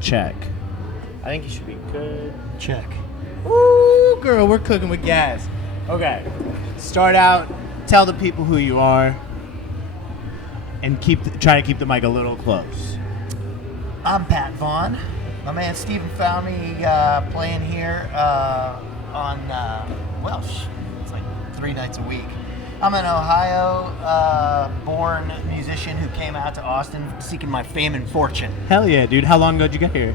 Check. I think you should be good. Check. Ooh, girl, we're cooking with gas. Okay. Start out, tell the people who you are, and try to keep the mic a little close. I'm Pat Vaughn. My man Steven found me playing here on, it's like 3 nights a week. I'm an Ohio-born musician who came out to Austin seeking my fame and fortune. Hell yeah, dude. How long ago did you get here?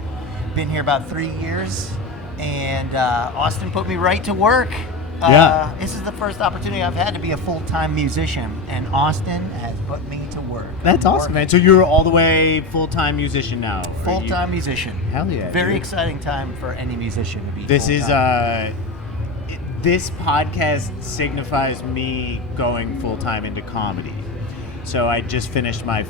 Been here about 3 years, and Austin put me right to work. Yeah. This is the first opportunity I've had to be a full-time musician, and Austin has put me to work. That's awesome, man. So you're all the way full-time musician now? Full-time musician. Hell yeah, Very dude. exciting time for any musician to be This full-time. is, this podcast signifies me going full-time into comedy. So I just finished my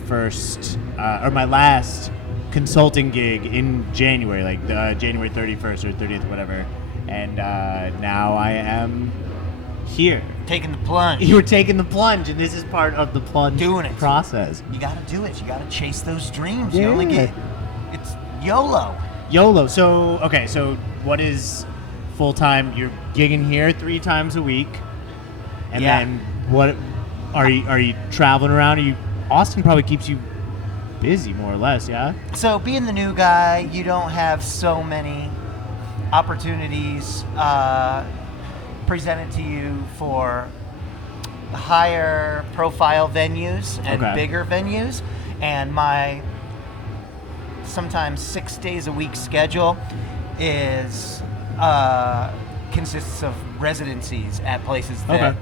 my last consulting gig in January, like January 31st or 30th, whatever. And now I am here. Taking the plunge. You were taking the plunge, and this is part of the plunge Doing it. process. You gotta do it. You gotta chase those dreams. Yeah. You only get, it's YOLO. YOLO. So what is full-time? You're gigging here 3 times a week. And Yeah. then what, are you traveling around? Austin probably keeps you busy, more or less, yeah? So being the new guy, you don't have so many opportunities presented to you for higher profile venues and bigger venues. And my sometimes 6 days a week schedule consists of residencies at places that,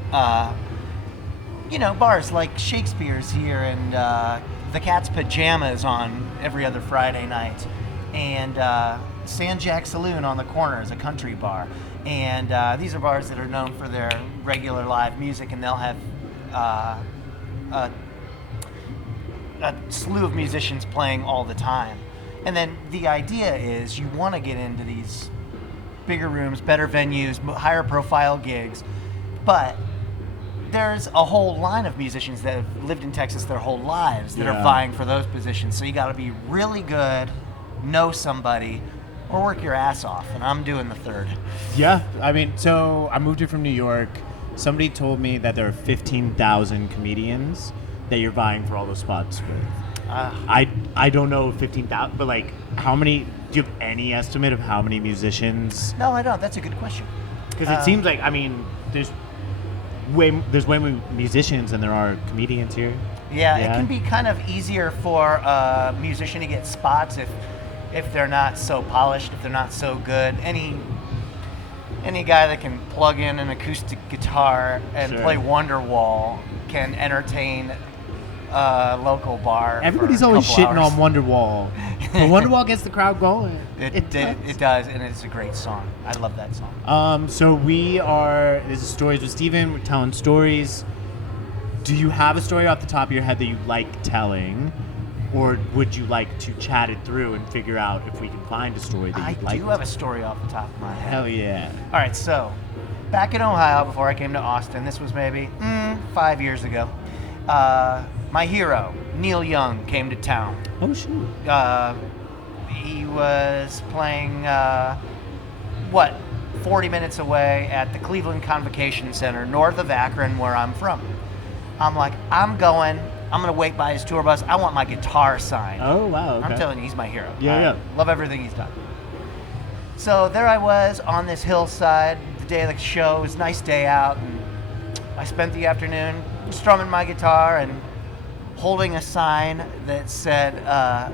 bars like Shakespeare's here and the Cat's Pajamas on every other Friday night. And Sand Jack Saloon on the corner is a country bar. And these are bars that are known for their regular live music, and they'll have a slew of musicians playing all the time. And then the idea is you want to get into these bigger rooms, better venues, higher profile gigs, but there's a whole line of musicians that have lived in Texas their whole lives that are vying for those positions. So you got to be really good, know somebody, or work your ass off, and I'm doing the third. Yeah, I mean, so I moved here from New York. Somebody told me that there are 15,000 comedians that you're vying for all those spots with. I don't know 15,000, but like, how many? Do you have any estimate of how many musicians? No, I don't. That's a good question. Because it seems like, I mean, there's way more musicians than there are comedians here. Yeah, it can be kind of easier for a musician to get spots if they're not so polished, if they're not so good. Any guy that can plug in an acoustic guitar and play Wonderwall can entertain a local bar. Everybody's always shitting on Wonderwall, but Wonderwall gets the crowd going. It does, and it's a great song. I love that song. So this is Stories with Steven. We're telling stories. Do you have a story off the top of your head that you like telling? Or would you like to chat it through and figure out if we can find a story that you'd like? I do have a story off the top of my head. Hell yeah. All right, so back in Ohio before I came to Austin, this was maybe 5 years ago, my hero, Neil Young, came to town. Oh, shoot. He was playing, 40 minutes away at the Cleveland Convocation Center, north of Akron, where I'm from. I'm like, I'm going to wait by his tour bus. I want my guitar signed. Oh, wow. Okay. I'm telling you, he's my hero. Yeah. Love everything he's done. So there I was on this hillside the day of the show. It was a nice day out, and I spent the afternoon strumming my guitar and holding a sign that said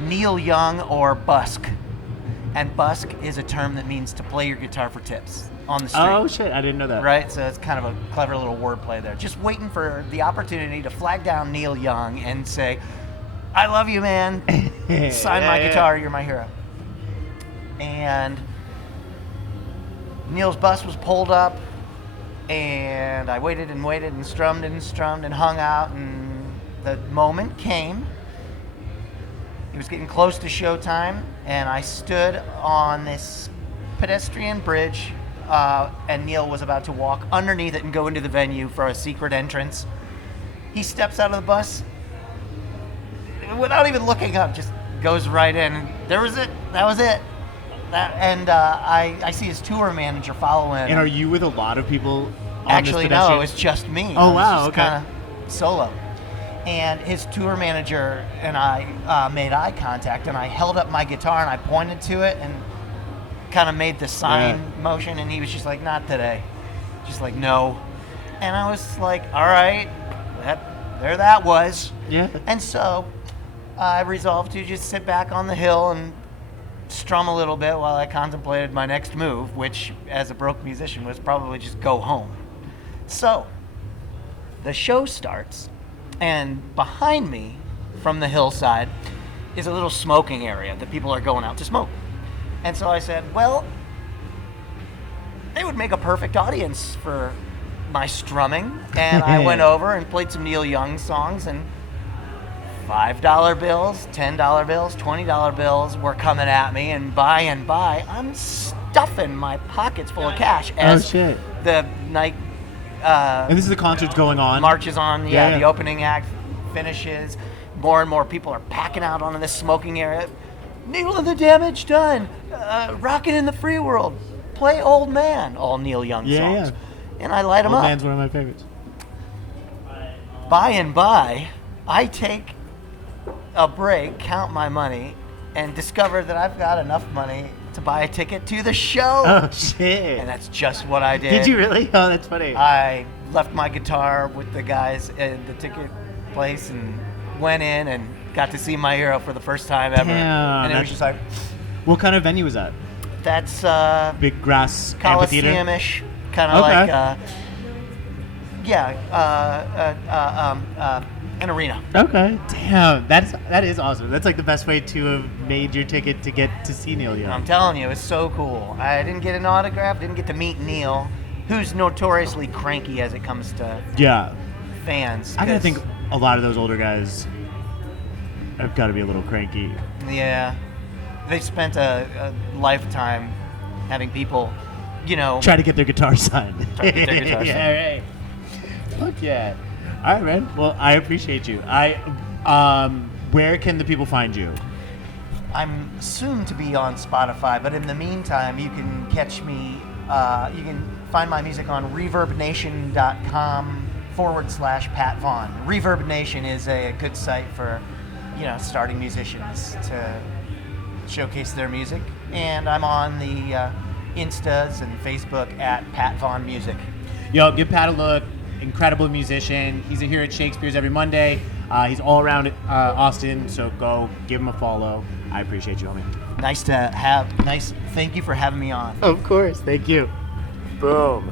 Neil Young or busk. And busk is a term that means to play your guitar for tips on the street. Oh, shit. I didn't know that. Right? So it's kind of a clever little wordplay there. Just waiting for the opportunity to flag down Neil Young and say, I love you, man. Sign my guitar. You're my hero. And Neil's bus was pulled up, and I waited and waited and strummed and hung out, and the moment came. It was getting close to showtime, and I stood on this pedestrian bridge, and Neil was about to walk underneath it and go into the venue for a secret entrance. He steps out of the bus without even looking up, just goes right in. There was it. That was it. I see his tour manager following. And are you with a lot of people on Actually, this pedestrian? no, it's just me. Oh, wow, okay. Kind of solo. And his tour manager and I made eye contact, and I held up my guitar and I pointed to it and kind of made the sign motion, and he was just like, not today. Just like, no. And I was like, all right, there that was. Yeah. And so I resolved to just sit back on the hill and strum a little bit while I contemplated my next move, which, as a broke musician, was probably just go home. So the show starts, and behind me from the hillside is a little smoking area that people are going out to smoke. And so I said, well, they would make a perfect audience for my strumming. And I went over and played some Neil Young songs, and $5 bills, $10 bills, $20 bills were coming at me, and by I'm stuffing my pockets full of cash as the night and this is the concert's going on. Marches on, the opening act finishes. More and more people are packing out onto this smoking area. Neil and the Damage Done, Rockin' in the Free World, play Old Man, all Neil Young songs. Yeah. And I light them up. Old Man's one of my favorites. By, I take a break, count my money, and discover that I've got enough money to buy a ticket to the show. Oh, shit. And that's just what I did. Did you really? Oh, that's funny. I left my guitar with the guys at the ticket place and went in and got to see my hero for the first time ever. Damn, and it was just like... What kind of venue was that? That's... Big grass amphitheater? Coliseum-ish. Kind of an arena. Okay. Damn, that is awesome. That's like the best way to have made your ticket to get to see Neil Young. I'm telling you, it's so cool. I didn't get an autograph, didn't get to meet Neil, who's notoriously cranky as it comes to fans. I gotta think a lot of those older guys have got to be a little cranky. Yeah. They've spent a lifetime having people, try to get their guitar signed. Yeah, right. Fuck yeah. All right, man. Well, I appreciate you. Where can the people find you? I'm soon to be on Spotify, but in the meantime, you can catch me. You can find my music on ReverbNation.com/Pat Vaughn. Reverb Nation is a good site for, starting musicians to showcase their music, and I'm on the Instas and Facebook at Pat Vaughn Music. Yo, give Pat a look. Incredible musician. He's here at Shakespeare's every Monday. He's all around Austin, so go give him a follow. I appreciate you, homie. Thank you for having me on. Of course. Thank you. Boom.